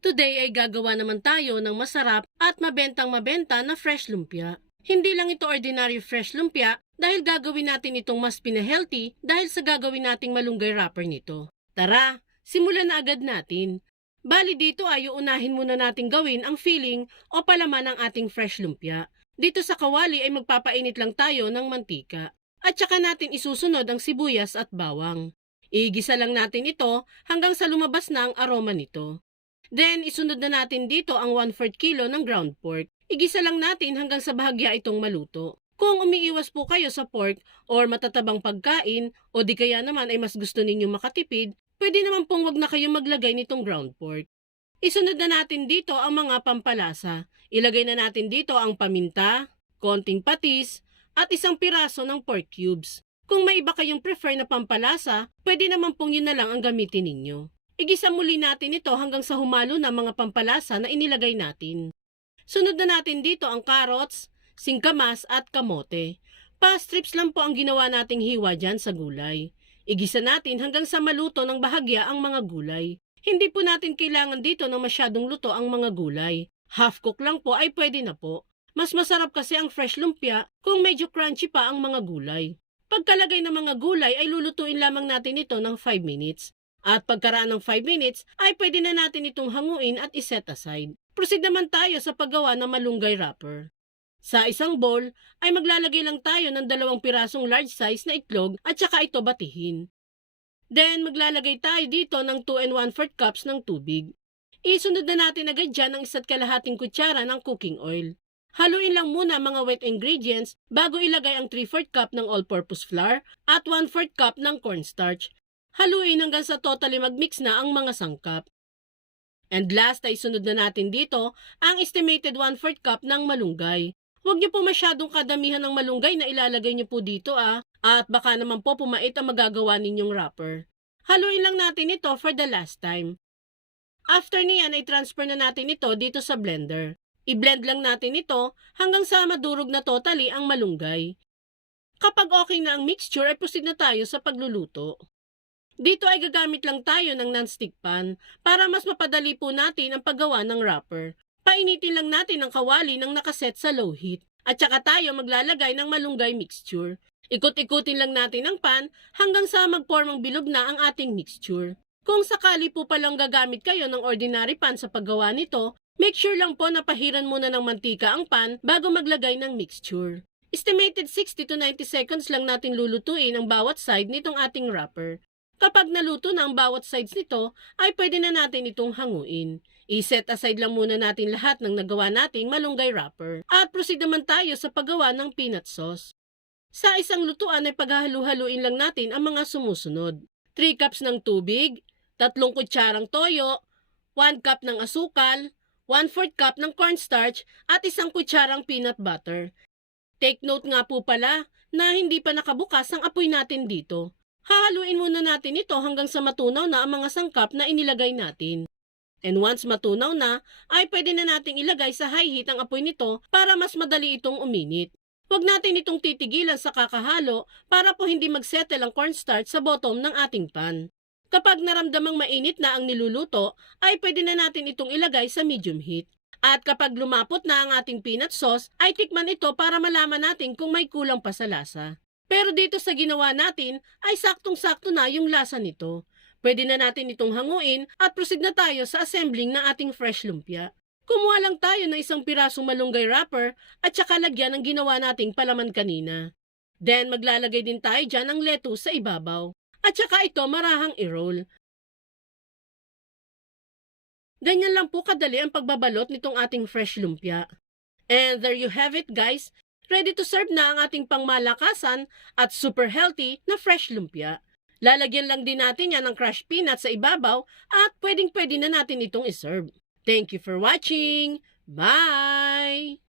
Today ay gagawa naman tayo ng masarap at mabentang mabenta na fresh lumpia. Hindi lang ito ordinary fresh lumpia dahil gagawin natin itong mas pina-healthy dahil sa gagawin nating malunggay wrapper nito. Tara, simulan na agad natin. Bali dito ay uunahin muna nating gawin ang filling o palaman ng ating fresh lumpia. Dito sa kawali ay magpapainit lang tayo ng mantika. At saka natin isusunod ang sibuyas at bawang. Igisa lang natin ito hanggang sa lumabas na ang aroma nito. Then, isunod na natin dito ang 1/4 kilo ng ground pork. Igisa lang natin hanggang sa bahagya itong maluto. Kung umiiwas po kayo sa pork or matatabang pagkain o di kaya naman ay mas gusto ninyo makatipid, pwede naman pong wag na kayo maglagay nitong ground pork. Isunod na natin dito ang mga pampalasa. Ilagay na natin dito ang paminta, konting patis, at isang piraso ng pork cubes. Kung may iba kayong prefer na pampalasa, pwede naman pong yun na lang ang gamitin ninyo. Igisa muli natin ito hanggang sa humalo na mga pampalasa na inilagay natin. Sunod na natin dito ang carrots, singkamas at kamote. Pa-strips lang po ang ginawa nating hiwa dyan sa gulay. Igisa natin hanggang sa maluto ng bahagya ang mga gulay. Hindi po natin kailangan dito na masyadong luto ang mga gulay. Half cook lang po ay pwede na po. Mas masarap kasi ang fresh lumpia kung medyo crunchy pa ang mga gulay. Pagkalagay ng mga gulay ay lulutuin lamang natin ito ng 5 minutes. At pagkaraan ng 5 minutes ay pwede na natin itong hanguin at iset aside. Proceed naman tayo sa paggawa ng malunggay wrapper. Sa isang bowl ay maglalagay lang tayo ng dalawang pirasong large size na itlog at saka ito batihin. Then maglalagay tayo dito ng 2 and 1 4 cups ng tubig. Isunod na natin agad dyan ang isa't kalahating kutsara ng cooking oil. Haluin lang muna mga wet ingredients bago ilagay ang 3-4 cup ng all-purpose flour at 1-4 cup ng cornstarch. Haluin hanggang sa totally magmix na ang mga sangkap. And last ay sunod na natin dito ang estimated 1-4 cup ng malunggay. Huwag niyo po masyadong kadamihan ng malunggay na ilalagay niyo po dito ah, at baka naman po pumait ang magagawa ninyong wrapper. Haluin lang natin ito for the last time. After niyan ay transfer na natin ito dito sa blender. I-blend lang natin ito hanggang sa madurog na totally ang malunggay. Kapag okay na ang mixture ay proceed na tayo sa pagluluto. Dito ay gagamit lang tayo ng non-stick pan para mas mapadali po natin ang paggawa ng wrapper. Painitin lang natin ang kawali ng nakaset sa low heat at saka tayo maglalagay ng malunggay mixture. Ikot-ikutin lang natin ang pan hanggang sa magpormang bilog na ang ating mixture. Kung sakali po palang gagamit kayo ng ordinary pan sa paggawa nito, make sure lang po na pahiran muna ng mantika ang pan bago maglagay ng mixture. Estimated 60 to 90 seconds lang natin lulutuin ang bawat side nitong ating wrapper. Kapag naluto na ang bawat sides nito, ay pwede na natin itong hanguin. I-set aside lang muna natin lahat ng nagawa nating malunggay wrapper. At proceed naman tayo sa paggawa ng peanut sauce. Sa isang lutuan ay paghahalu-haluin lang natin ang mga sumusunod. 3 cups ng tubig, 3 kutsarang toyo, 1 cup ng asukal, 1/4 cup ng cornstarch at isang kutsarang peanut butter. Take note nga po pala na hindi pa nakabukas ang apoy natin dito. Hahaluin muna natin ito hanggang sa matunaw na ang mga sangkap na inilagay natin. And once matunaw na, ay pwede na nating ilagay sa high heat ang apoy nito para mas madali itong uminit. Huwag natin itong titigilan sa kakahalo para po hindi magsettle ang cornstarch sa bottom ng ating pan. Kapag naramdamang mainit na ang niluluto, ay pwede na natin itong ilagay sa medium heat. At kapag lumapot na ang ating peanut sauce, ay tikman ito para malaman natin kung may kulang pa sa lasa. Pero dito sa ginawa natin, ay saktong-sakto na yung lasa nito. Pwede na natin itong hanguin at proceed na tayo sa assembling ng ating fresh lumpia. Kumuha lang tayo ng isang pirasong malunggay wrapper at saka lagyan ng ginawa nating palaman kanina. Then maglalagay din tayo dyan ng lettuce sa ibabaw. At saka ito marahang i-roll. Ganyan lang po kadali ang pagbabalot nitong ating fresh lumpia. And there you have it guys. Ready to serve na ang ating pangmalakasan at super healthy na fresh lumpia. Lalagyan lang din natin yan ng crushed peanut sa ibabaw at pwedeng pwede na natin itong iserve. Thank you for watching. Bye!